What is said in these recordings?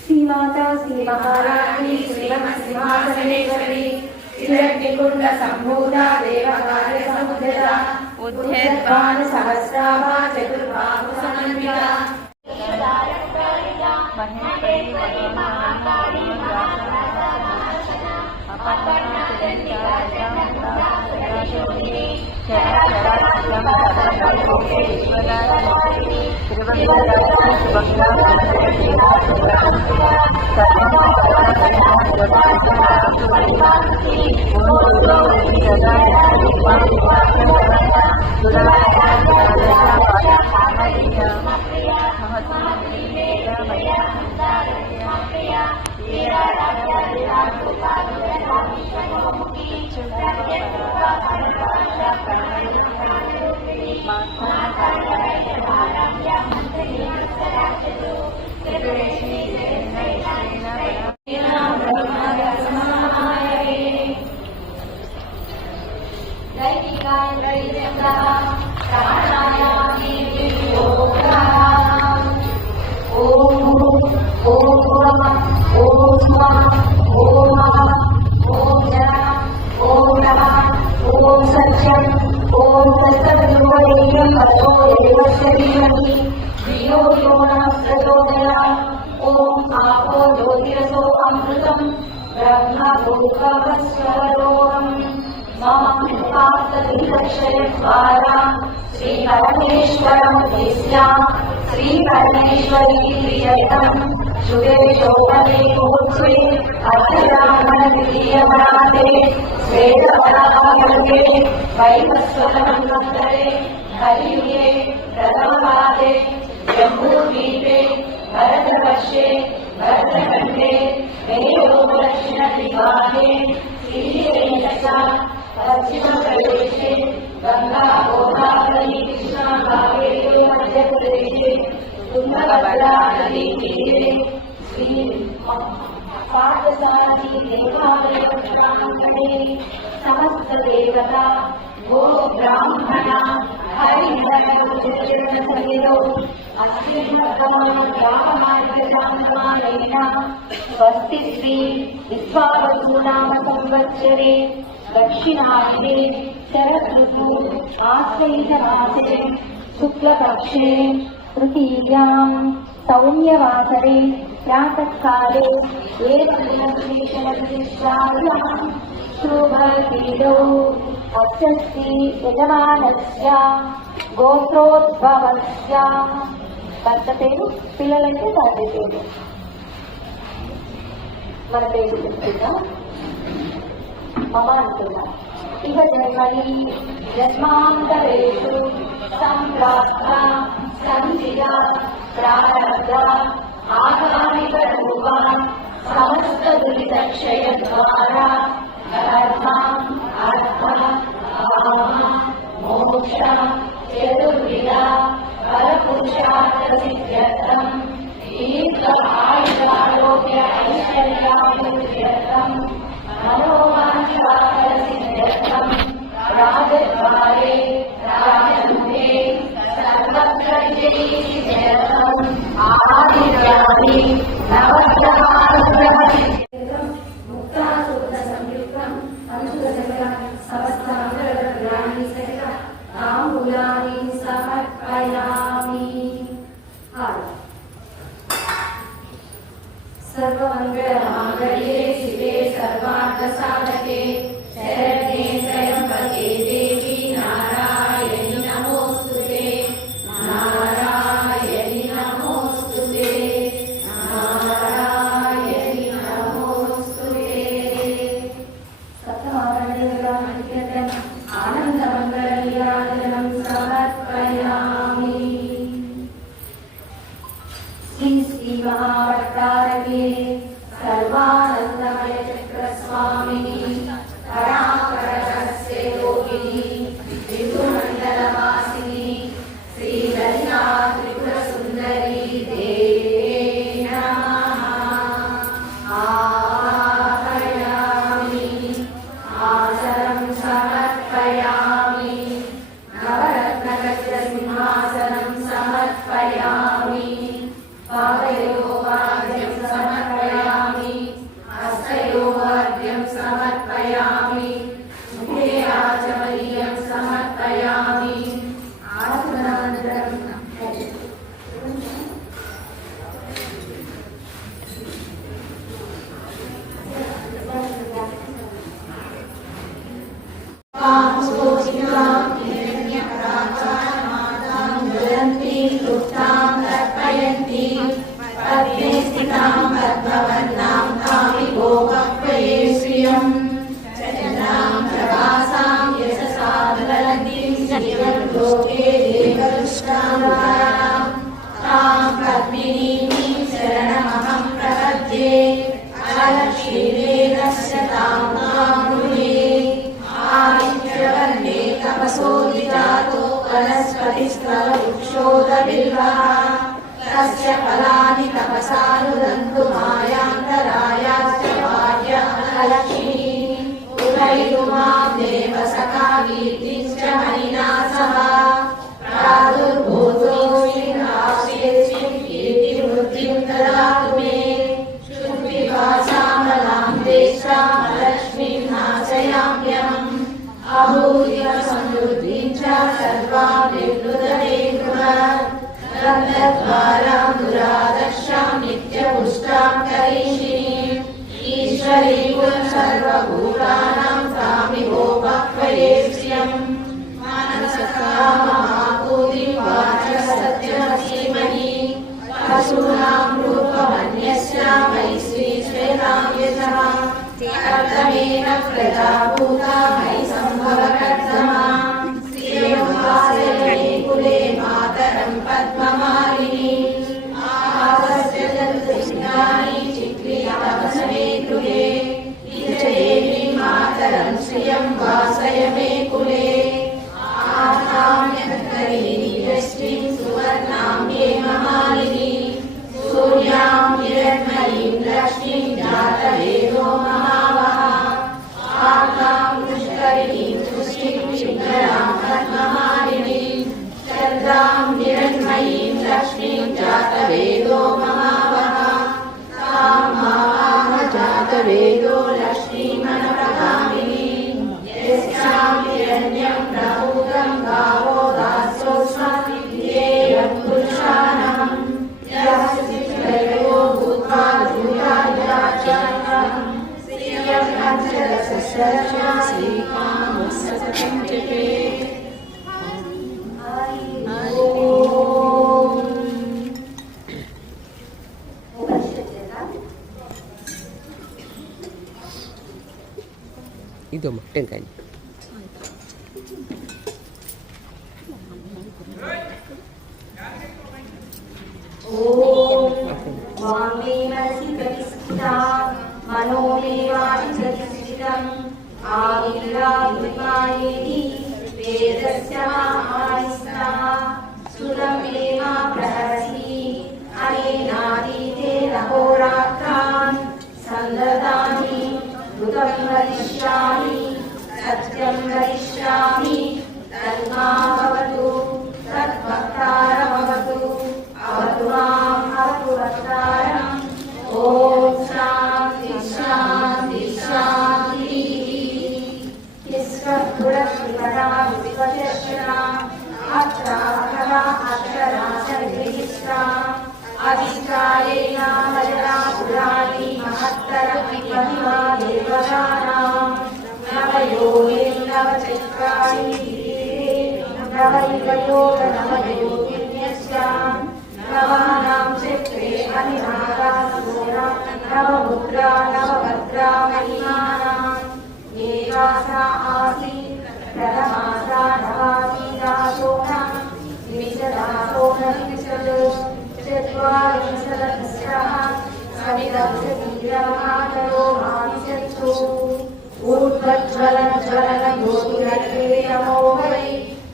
ಶ್ರೀ श्रीमाता श्री महारानी श्रीमत्सिंहासनेश्वरी श्रीरग्निकुंड संभूता देवकार्य समुद्रा उद्यद्भानु सहस्राभा चतुर्बाहु समन्विता श्री परमेश्वरी प्रियतम शुभे शोभने मुहूर्ते अर्धरामण द्वितीयवराते श्वेतवराहवर्गे वैवस्वतमन्वन्तरे कलियुगे प्रथमपादे जम्बूद्वीपे भरतवर्षे भरतखण्डे मेरोदक्षिणदिग्भागे श्रीरेणसा पश्चिमप्रदेशे गंगा गोदावरी कृष्णा कावेरी मध्यप्रदेशे तुंगभद्रा नदी तीरे श्री पार्थसारथी देवालय प्रांगणे समस्त देवता गो ब्राह्मण हरिहरसहितो अस्मिन् स्वस्ति श्री विश्वावसुनाम संवत्सरे दक्षिणाग्ने शरदृतु आश्वयुजमासे शुक्लपक्षे तृतीयां सौम्यवासरे प्रातःकाले एकविंशतिशायां शुभतीरौ अष्टस्ति यजमानस्य गोत्रोद्भवस्य భర్త పేరు పిల్లలైతే తండ్రి పేరు మన పేరు చెప్తుందా మమ అంటున్నా ఇక జన్మని జన్మాంతరేషు సంప్రాప్త సంచిత ప్రారబ్ధ ఆగామికరూప సమస్త దురితక్షయ ద్వారా ధర్మ అర్థ కామ మోక్ష చతుర్విధ ఫలపురుషార్థ సిద్ధ్యర్థం దీర్ఘ ఆయురారోగ్య ఐశ్వర్యాభివృద్ధ్యర్థం మనోవాంఛాఫల సిద్ధ్యర్థం రాజద్వారే రాజముఖే సర్వత్ర విజయసిద్ధ్యర్థం ఆదివ్యాని నవగ్రహానుగ్రహ సిద్ధ్యర్థం ముక్తాసూత్ర సంయుక్తం అంశుగజగ సమస్తాంతరగ్రాణి సహిత తాంబూలాని సమర్పయామి. सर्वमंगलमांगल्ये शिवे सर्वार्थसाधके शरण्ये त्र्यंबके देवी नारायणि नमोस्तुते नारायणि नमोस्तुते नारायणि नमोस्तुते. सप्तमारणिकं आनन्दमङ्गलनीराजनं समर्पयामि. श्री श्री महावट्टारके सर्वानंदमय चक्रस्वामिनी परापररहस्य योगिनी त्रिभुवनमण्डलवासिनी श्री ललिता त्रिपुरसुन्दरी देवे नमः. आवाहयामि आसनं समर्पयामि नवरत्नगजसिंहासनं समर्पयामि पादयोपाद्यं समर्पयामि तस्य फलानि तपसानुदन्तु मायान्तरायाश्च भार्यालक्ष्मी उभयतु मां देव सखा कीर्तिश्च हरिणा सह प्रादुर्भूतोऽस्मिन् कीर्तिवृद्धिं ददातु मे शुद्धिभासामलां देशां लक्ष्मीं नाशयाम्यहम् अभूतिव समृद्धिं च सर्वां विवृधते गन्धद्वारां दुरादर्शां नित्यपुष्टां करीषिणीम् ईश्वरीं सर्वभूतानां स्वामिभोपक्वये श्रियम् मानसका महाभूतिं वाचः सत्यमसीमहि पशूनां रूपमन्यस्यां वै श्रीश्वेतां यशः कर्तमेन प्रजाभूता मयि सम्भवकर्तमा कुले मातरं पद्ममालिनी आगस्य जलदृष्णानि चिक्लियावसने गृहे विजयेमि मातरं श्रियं वासय मे कुले आनाम्यन्तरीणि यष्टिं सुवर्णां हेममालिनी सूर्यां हिरण्मयीं लक्ष्मीं जातवेदो महावः आगां पुष्करिणीं पुष्टिं पिङ्गलां पद्ममालिनी चन्द्रां हिरण्मयीं लक्ष्मीं जातवेदो महावः तां मावाह जातवेदो लक्ष्मीमनप्रगामिनी यस्यां हिरण्यं प्रभूतं गावो दासोऽस्मद्विधेयं पुरुषाणां यः सिद्धयो भूत्वा धूयायाचरम् श्रियं अक्षरसस्या श्रीकामः सततं जपे ಇದು ಟೆಂಕಾಯಿ वामे मनसि प्रतिष्ठिता मनो मे वाचि प्रतिष्ठितम् आविर्भावयेति वेदस्य महानिष्ठा सुरं एव प्रहरसि अनेनातीते अहोरात्रान् सन्ददामि ऋतं वदिष्यामि सत्यं वदिष्यामि तन्मा भवतु तद्भक्तारमवतु अवतु माम् अवतु वक्तारम् ॐ शान्ति शान्ति शान्तिः विश्वगुणस्फुटता विश्वचक्षणा अक्षरा अक्षरा सर्वविशिष्टा अधिष्ठायेन मजना पुराणी महत्तरमहिमा देवतानां नवयोनिर्नवचक्राणि नवयुगयोगनवयोगिन्यस्यां नवानां चक्रे अनिनादासोरा नवमुद्रा नवभद्रा महिमानाम् एकासा आसीत् प्रथमासा नवामीदासोऽहं द्विशदासोऽहमिषद् चत्वारिंशदस्रः सविदक्षतीरमातरो माविशत्सु ऊर्ध्वज्वलन ज्वलन ज्योतिरग्रेयमोहै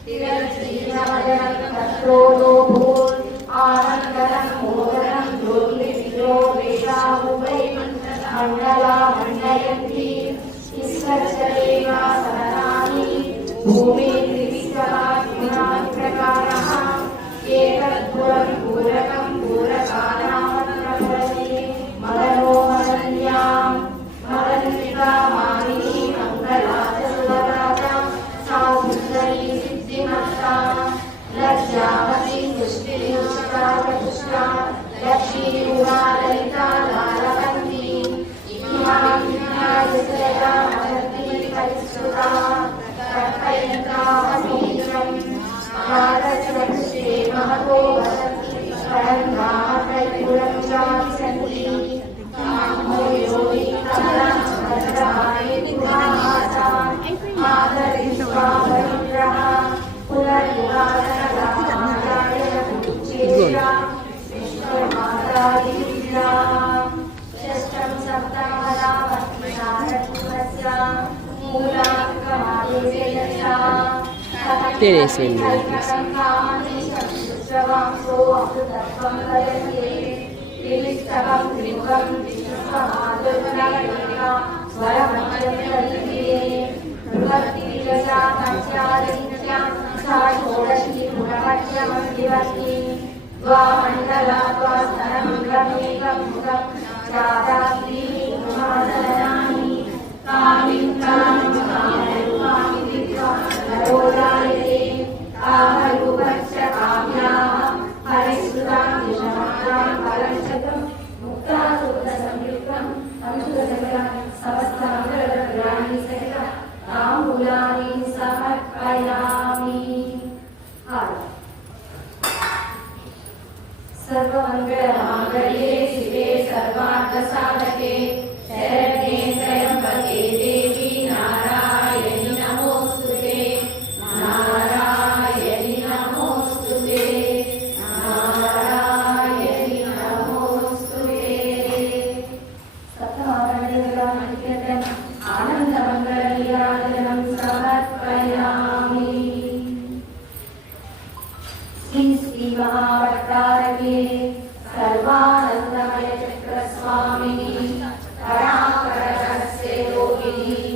तिरश्रीनमजनं तत्रोलोभूत् आनन्दनं मोदनं ज्योतिर्विजो वेदामुपै मण्डला मण्डयन्ति ईश्वरचरेणा सहनानि भूमे त्रिविश्वरात्मनानि प्रकारः एतद्पुरं पूरकं पूरकानामत्रपरते मदनो मदन्यां मदन्विका मानिनी मङ्गला च सुभद्रा सा सुन्दरी सिद्धिमत्ता लज्जावती पुष्टियुष्टा चतुष्टा लक्ष्मीरूपा ललिता लालवन्ती इमां विज्ञायसया महती परिश्रुता तत्पयः सर्वमङ्गलमाङ्गल्ये शिवे सर्वार्थसाधके शरण्ये त्र्यम्बके देवी नारायणि नमोऽस्तुते नारायणि नमोऽस्तुते नारायणि नमोऽस्तुते सप्तमङ्गलमङ्गलम् आनन्दमङ्गलनीराजनं समर्पयामि श्री श्री महावतारके सर्वानन्दमय चक्रस्वामिनी परापरस्य योगिनी